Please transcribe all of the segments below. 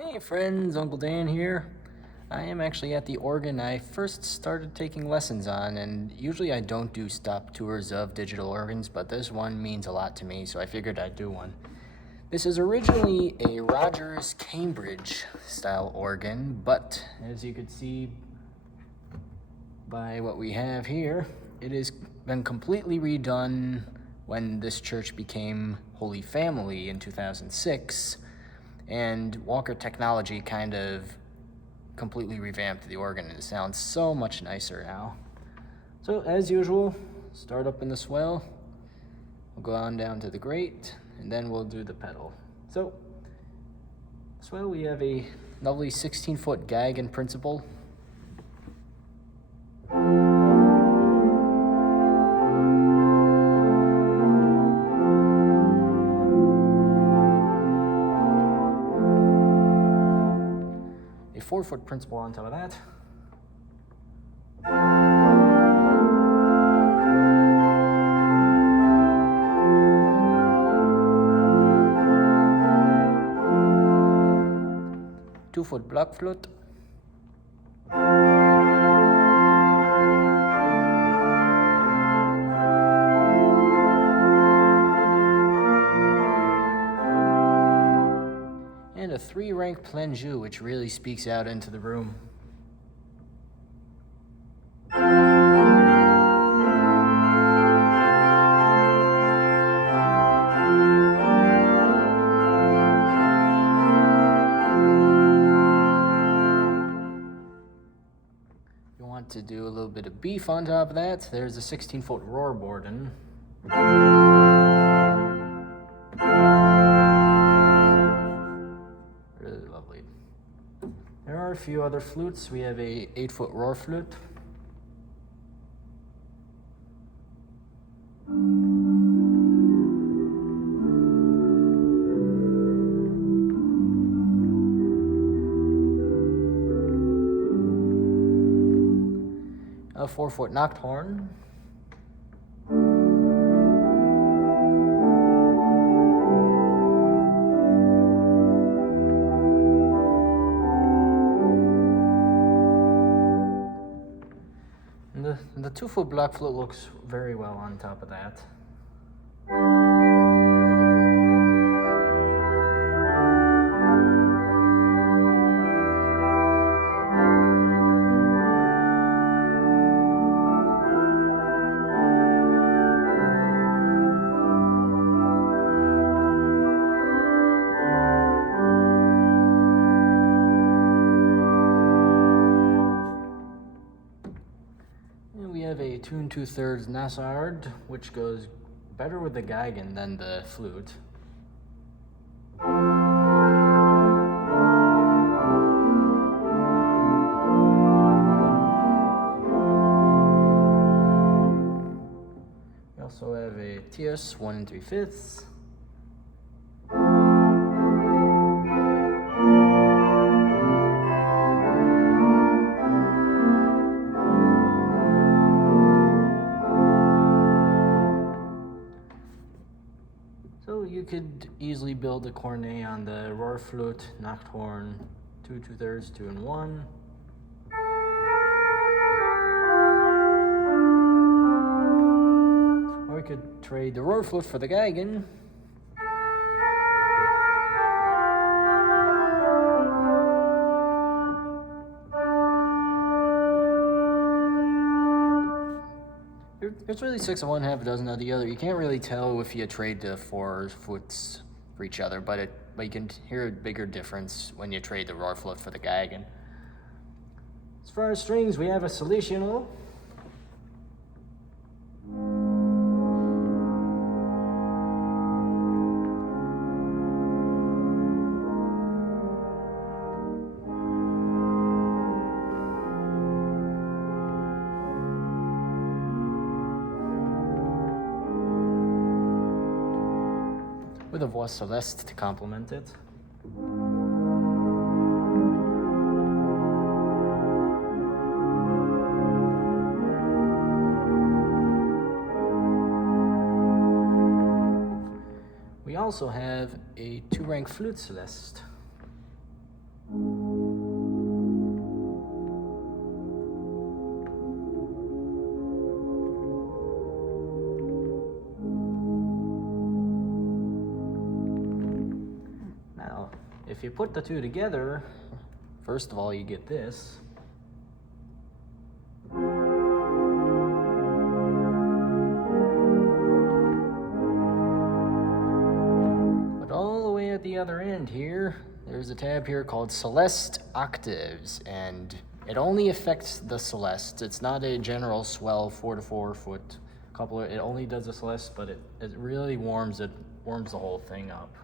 Hey friends, Uncle Dan here. I am actually at the organ I first started taking lessons on, and usually I don't do stop tours of digital organs, but this one means a lot to me, so I figured I'd do one. This is originally a Rodgers Cambridge style organ, but as you could see by what we have here, it has been completely redone when this church became Holy Family in 2006. And Walker Technology kind of completely revamped the organ, and it sounds so much nicer now. So as usual, start up in the swell, we'll go on down to the grate, and then we'll do the pedal. So, swell, we have a lovely 16-foot Geigen principal. A 4-foot principal on top of that. Two-foot block flute. And a 3-rank plangeux, which really speaks out into the room. If you want to do a little bit of beef on top of that, there's a 16-foot rohrborden. Really lovely. There are a few other flutes. We have a 8-foot rohr flute. A 4-foot nocturne. And the 2-foot block flute looks very well on top of that. We have a tune 2/3 Nassard, which goes better with the Geigen than the flute. We also have a Tierce 1 3/5. So you could easily build a cornet on the rohr flute, nocturne, 2 2/3, 2 and 1. Or we could trade the rohr flute for the Geigen. There's really 6 of one, half a dozen of the other. You can't really tell if you trade the 4 flutes for each other, but you can hear a bigger difference when you trade the rohr flute for the Geigen. As far as strings, we have a Salicional. With a voix celeste to complement it. We also have a 2-rank flute celeste. if you put the two together, first of all, you get this. But all the way at the other end here, there's a tab here called Celeste Octaves, and it only affects the Celeste. It's not a general swell 4 to 4 foot coupler. It only does the Celeste, but it really warms the whole thing up.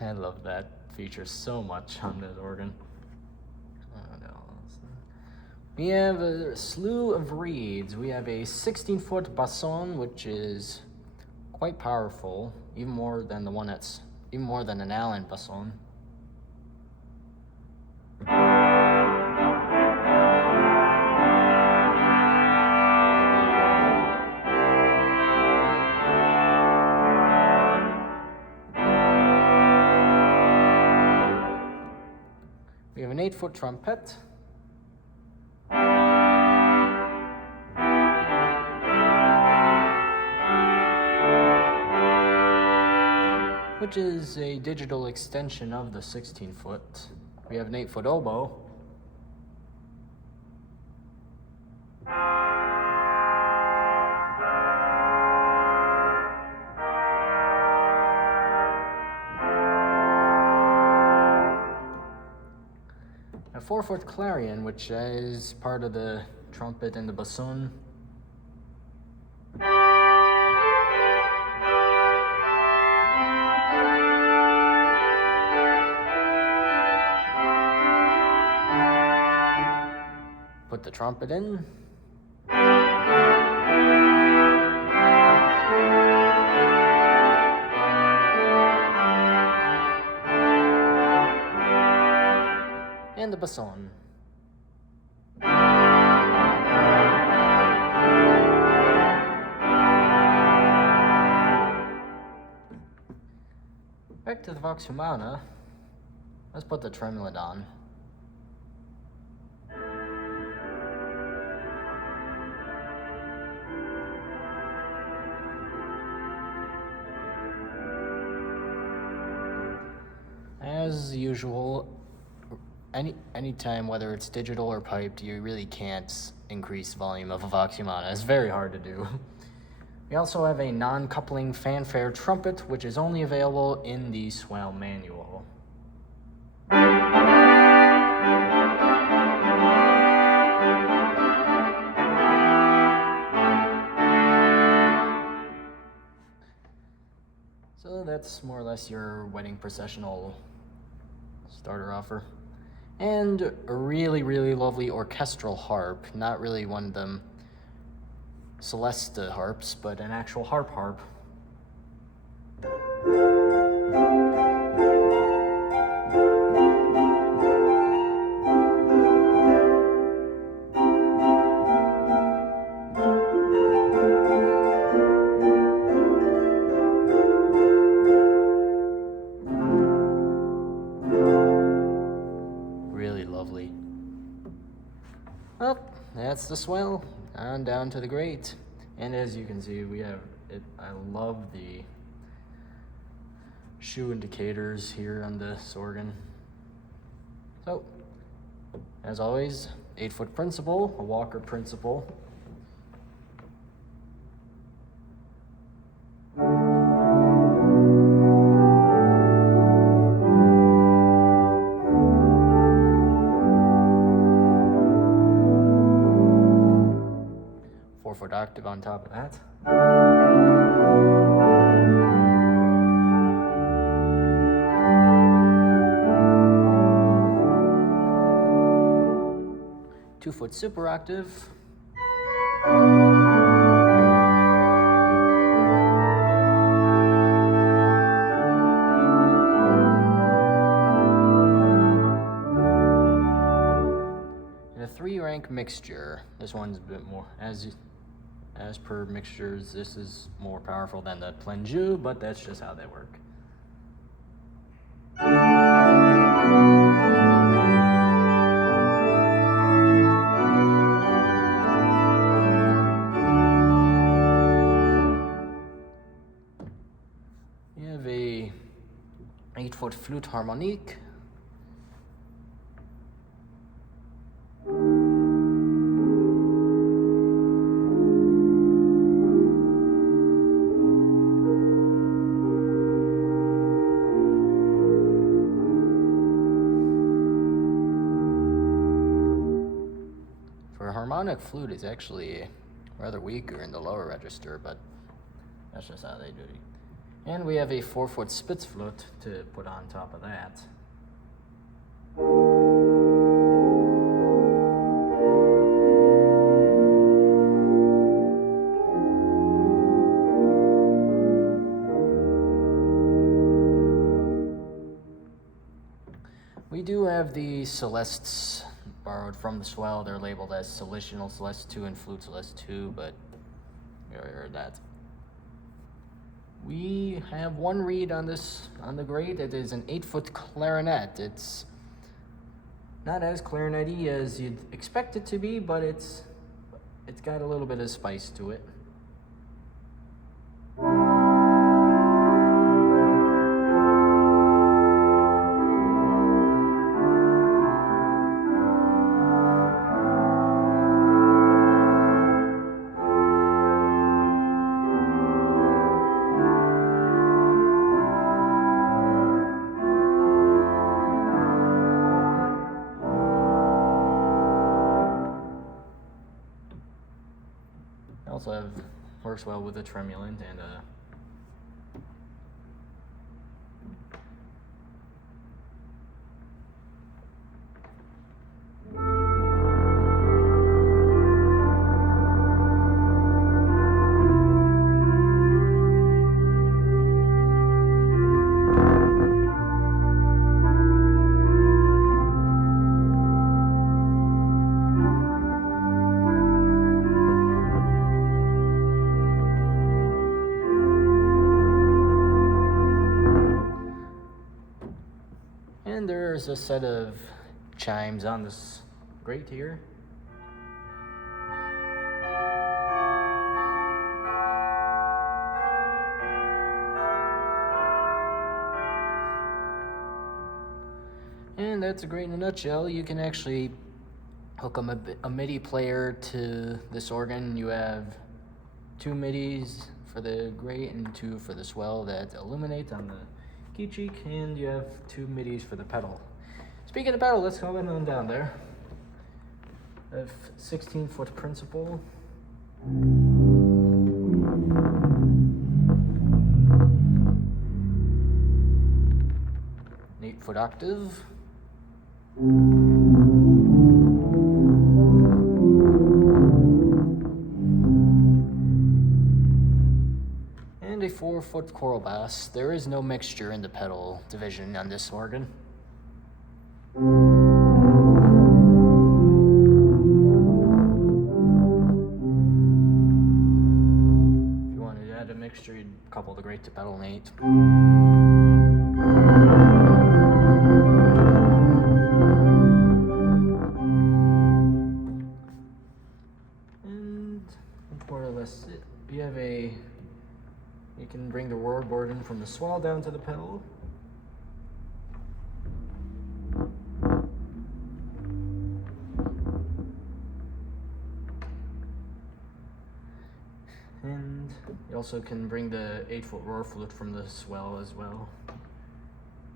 I love that feature so much on this organ. We have a slew of reeds. We have a 16-foot basson, which is quite powerful, even more than an Allen basson. We have an 8-foot trumpet. Which is a digital extension of the 16-foot. We have an 8-foot oboe. A 4-foot clarion, which is part of the trumpet and the bassoon. Put the trumpet in. And the basson. Back to the Vox Humana. Let's put the tremulet on. As usual, anytime, whether it's digital or piped, you really can't increase volume of a Vox Humana. It's very hard to do. We also have a non-coupling fanfare trumpet, which is only available in the swell manual. So that's more or less your wedding processional starter offer. And a really, really lovely orchestral harp. Not really one of them Celeste harps, but an actual harp. Really lovely. Well, that's the swell. On down to the great. And as you can see, we have it. I love the shoe indicators here on this organ. So, as always, 8-foot principal, a Walker principal. Foot octave on top of that. Two-foot super octave. And a 3-rank mixture. This one's a bit more, As per mixtures, this is more powerful than the plein jeu, but that's just how they work. You have a 8-foot flute harmonique. For a harmonic flute, it's actually rather weaker in the lower register, but that's just how they do it. And we have a 4-foot Spitz flute to put on top of that. We do have the Celestes borrowed from the swell. They're labeled as Solitional Celeste 2 and Flute Celeste 2, but you already heard that. We have one reed on the grate. It is an 8-foot clarinet. It's not as clarinet-y as you'd expect it to be, but it's got a little bit of spice to it. Also works well with a tremulant and a And there's a set of chimes on this grate here. And that's a grate in a nutshell. You can actually hook a MIDI player to this organ. You have 2 MIDIs for the grate and 2 for the swell that illuminate on the key cheek, and you have 2 MIDIs for the pedal. Speaking of pedal, let's go on down there. I have 16-foot principal. An 8-foot octave. And a 4-foot choral bass. There is no mixture in the pedal division on this organ. If you wanted to add a mixture, you'd couple the grate to pedal and 8. And more or less it. You can bring the roar board in from the swell down to the pedal. And you also can bring the 8-foot roar flute from the swell as well.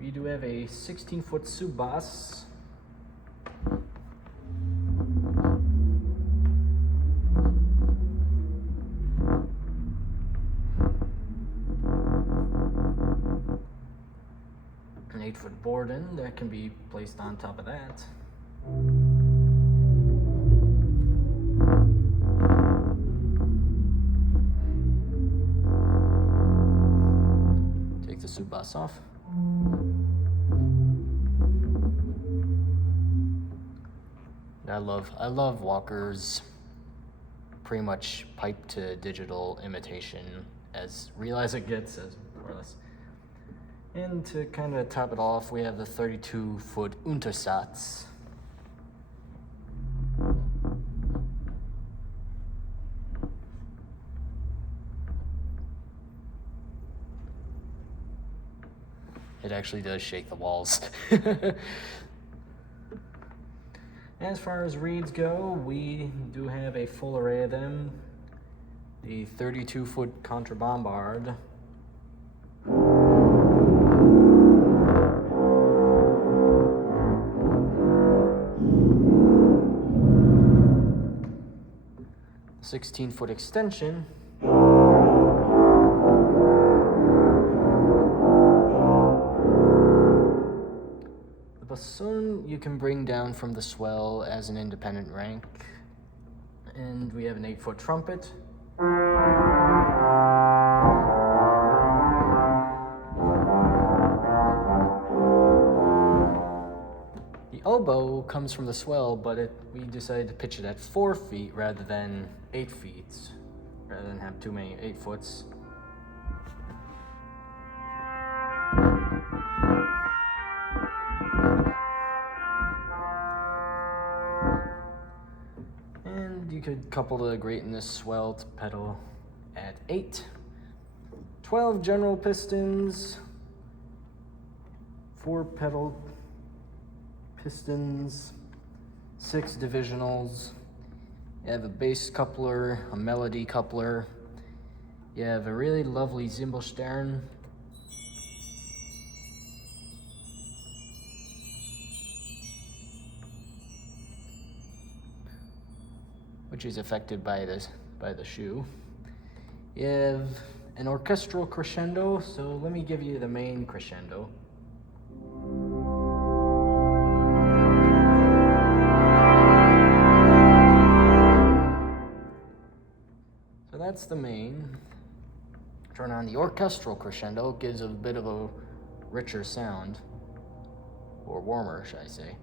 We do have a 16-foot sub bass. An 8-foot Borden that can be placed on top of that. Take the sub bass off. I love Walker's pretty much pipe to digital imitation, as real as it gets, as more or less. And to kind of top it off, we have the 32-foot Untersatz. It actually does shake the walls. As far as reeds go, we do have a full array of them. The 32-foot Contrabombard. The 16-foot extension. Bassoon you can bring down from the swell as an independent rank. And we have an 8-foot trumpet. The oboe comes from the swell, but we decided to pitch it at 4 feet rather than 8 feet, rather than have too many 8-foots. You could couple the grate in this swell to pedal at 8. 12 general pistons, 4 pedal pistons, 6 divisionals. You have a bass coupler, a melody coupler. You have a really lovely Zimbelstern. Which is affected by the shoe. You have an orchestral crescendo, so let me give you the main crescendo. So that's the main. Turn on the orchestral crescendo, gives a bit of a richer sound, or warmer, should I say.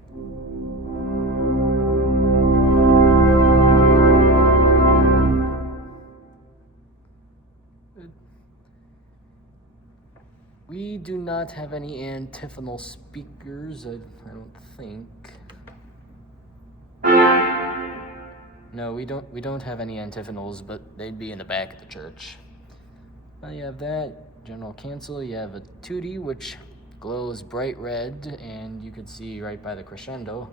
We do not have any antiphonal speakers, I don't think. No, we don't have any antiphonals, but they'd be in the back of the church. You have that, general cancel. You have a tutti, which glows bright red, and you could see right by the crescendo.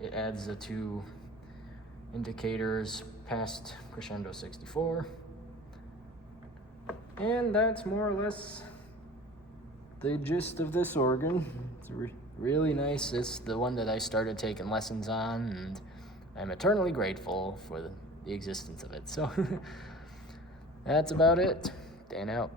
It adds the 2 indicators past crescendo 64. And that's more or less the gist of this organ. It's really nice. It's the one that I started taking lessons on, and I'm eternally grateful for the existence of it. So that's about it. Dan out.